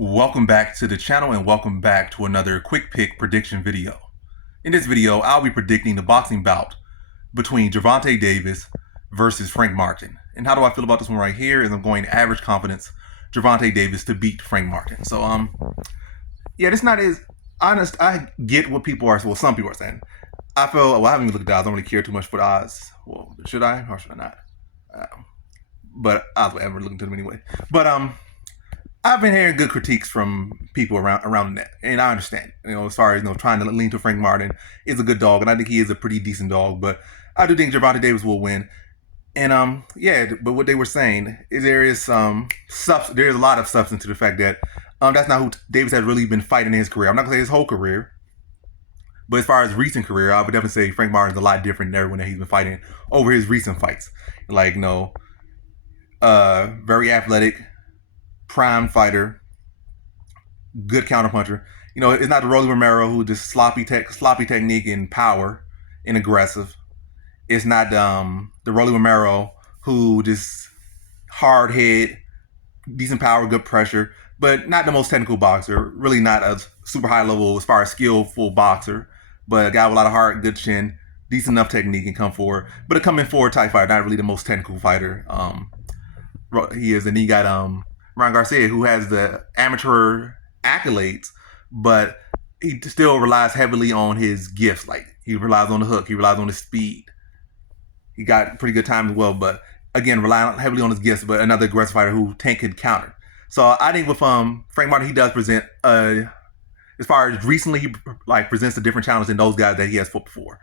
Welcome back to the channel and welcome back to another quick pick prediction video. In this video, I'll be predicting the boxing bout between Gervonta Davis versus Frank Martin. And how do I feel about this one right here is I'm going average confidence Gervonta Davis to beat Frank Martin. So, yeah, this not as honest. I get what people are, well, some people are saying. I haven't even looked at the odds. I don't really care too much for the odds. Well, should I or should I not? But I haven't looked into them anyway. But, I've been hearing good critiques from people around the net, and I understand. As far as trying to lean to Frank Martin is a good dog, and I think he is a pretty decent dog. But I do think Gervonta Davis will win. And yeah. But what they were saying is there's a lot of substance to the fact that that's not who Davis has really been fighting in his career. I'm not gonna say his whole career, but as far as recent career, I would definitely say Frank Martin's a lot different than everyone that he's been fighting over his recent fights. Like very athletic, prime fighter, good counterpuncher. It's not the Rolly Romero who just sloppy technique and power and aggressive. It's not the Rolly Romero who just hard head, decent power, good pressure, but not the most technical boxer. Really not a super high level as far as skillful boxer, but a guy with a lot of heart, good chin, decent enough technique and come forward. But a coming forward type fighter, not really the most technical fighter. He is, and he got Ryan Garcia, who has the amateur accolades, but he still relies heavily on his gifts. Like, he relies on the hook, he relies on his speed. He got pretty good time as well, but again, relying heavily on his gifts, but another aggressive fighter who Tank can counter. So I think with Frank Martin, he does present, as far as recently, he presents a different challenge than those guys that he has fought before.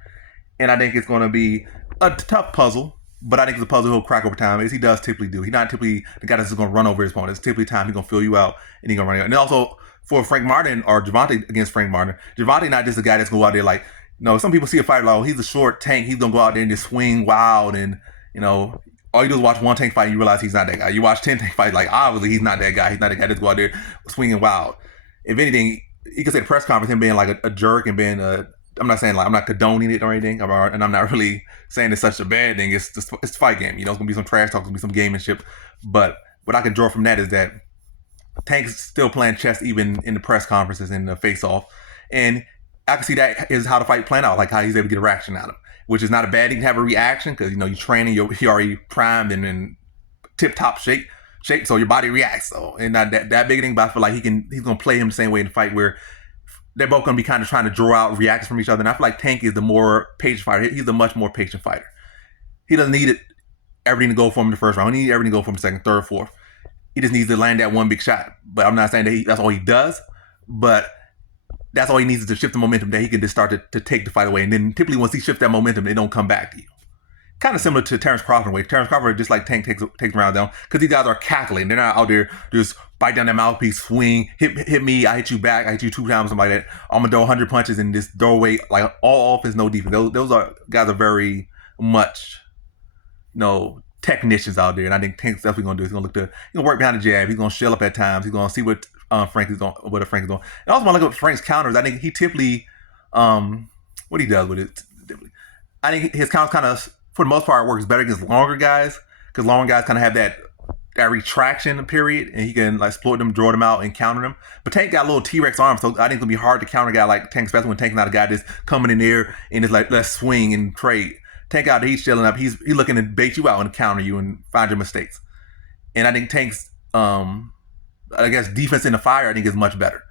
And I think it's going to be a tough puzzle. But I think it's a puzzle he'll crack over time, as he does typically do. He's not typically the guy that's just going to run over his opponent. It's typically time he's going to fill you out and he's going to run you out. And also for Frank Martin or Gervonta against Frank Martin, Gervonta not just a guy that's going to go out there like, some people see a fighter like, oh, he's a short Tank. He's going to go out there and just swing wild. And, all you do is watch one Tank fight and you realize he's not that guy. You watch 10 Tank fights, like, obviously he's not that guy. He's not that guy that's go out there swinging wild. If anything, you could say the press conference, him being like a jerk and being I'm not saying I'm not condoning it or anything, and I'm not really saying it's such a bad thing. It's just, it's a fight game. It's gonna be some trash talk, it's gonna be some gamemanship. But what I can draw from that is that Tank's still playing chess even in the press conferences and the face-off, and I can see that is how the fight playing out, like how he's able to get a reaction out of him, which is not a bad thing to have a reaction because you're training, you're already primed and in tip-top shape, so your body reacts. So and not that big thing, but I feel like he's gonna play him the same way in the fight where they're both going to be kind of trying to draw out reactions from each other. And I feel like Tank is the more patient fighter. He's a much more patient fighter. He doesn't need everything to go for him in the first round. He needs everything to go for him second, third, fourth. He just needs to land that one big shot. But I'm not saying that that's all he does. But that's all he needs is to shift the momentum that he can just start to take the fight away. And then typically once he shifts that momentum, it don't come back to you. Kind of similar to Terrence Crawford way. Terrence Crawford, just like Tank, takes round down because these guys are calculating. They're not out there just bite down that mouthpiece, swing, hit me, I hit you back, I hit you 2 times, something like that. I'm gonna throw 100 punches and just throw away like all offense, no defense. Those guys are very much technicians out there, and I think Tank's definitely gonna do. He's gonna work behind the jab. He's gonna shell up at times. He's gonna see what Frank is doing. And also when I look at Frank's counters, I think he typically what he does with it. I think his counters kind of, for the most part, works better against longer guys because longer guys kind of have that retraction period, and he can exploit them, draw them out, and counter them. But Tank got a little T-Rex arm, so I think it's gonna be hard to counter a guy like Tank, especially when Tank's not a guy that's coming in there and is like, let's swing and trade. Tank out there, he's chilling up, he's looking to bait you out and counter you and find your mistakes. And I think Tank's defense in the fire, I think, is much better.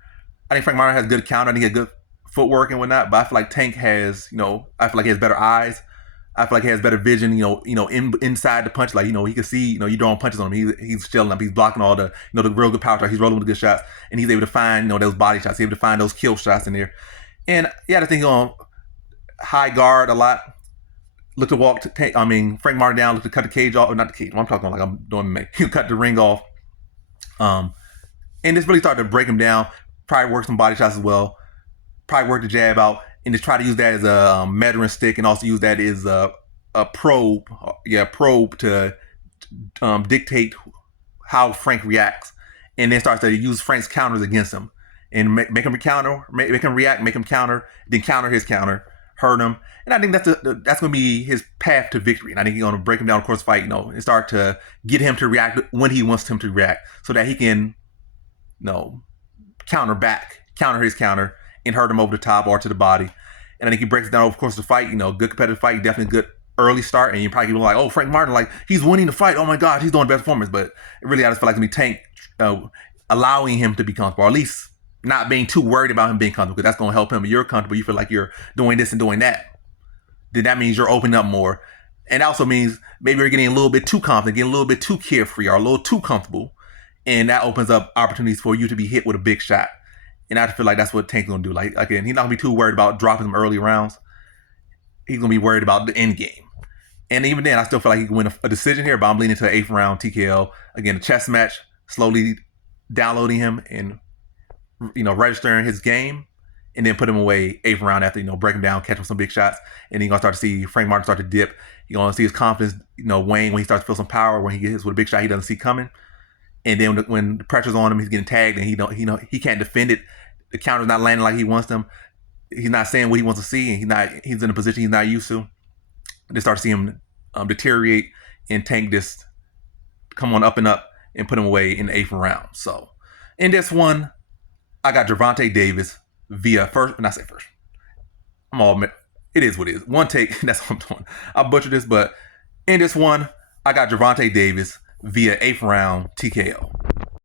I think Frank Martin has good counter, I think he has good footwork and whatnot, but I feel like Tank has, I feel like he has better eyes. I feel like he has better vision, inside the punch. Like, he can see, you throwing punches on him. He's chilling up. He's blocking all the, the real good power shots. He's rolling with the good shots. And he's able to find, those body shots. He's able to find those kill shots in there. And, yeah, I think he's on high guard a lot. Look to walk, Frank Martin down, look to cut the cage off. Or not the cage. I'm talking like I'm doing MMA. He'll cut the ring off. And just really start to break him down. Probably work some body shots as well. Probably work the jab out. And just try to use that as a measuring stick, and also use that as a probe to dictate how Frank reacts, and then starts to use Frank's counters against him, and make him counter, make him react, make him counter, then counter his counter, hurt him, and I think that's going to be his path to victory. And I think he's going to break him down, of course, fight, and start to get him to react when he wants him to react, so that he can, counter his counter, and hurt him over the top or to the body. And I think he breaks it down over the course of the fight. Good competitive fight, definitely good early start. And you're probably like, oh, Frank Martin, like he's winning the fight. Oh my God, he's doing the best performance. But really, I just feel like it's gonna be Tank allowing him to be comfortable, or at least not being too worried about him being comfortable, because that's gonna help him. If you're comfortable, you feel like you're doing this and doing that, then that means you're opening up more. And that also means maybe you're getting a little bit too confident, getting a little bit too carefree, or a little too comfortable. And that opens up opportunities for you to be hit with a big shot. And I feel like that's what Tank's gonna do. Like, again, he's not gonna be too worried about dropping them early rounds. He's gonna be worried about the end game. And even then, I still feel like he can win a decision here, but I'm leaning to the 8th round TKO. Again, a chess match, slowly downloading him and registering his game, and then put him away 8th round after, break him down, catch him some big shots. And then you're gonna start to see Frank Martin start to dip. You're gonna see his confidence, wane when he starts to feel some power, when he gets with a big shot he doesn't see coming. And then when the pressure's on him, he's getting tagged, and he can't defend it. The counter's not landing like he wants them. He's not saying what he wants to see, and he's in a position he's not used to. They start to see him deteriorate, and Tank just come on up and up and put him away in the 8th round. So in this one, I got Gervonta Davis via first. Not say first. It is what it is. One take. That's what I'm doing. I butchered this, but in this one, I got Gervonta Davis via 8th round TKO.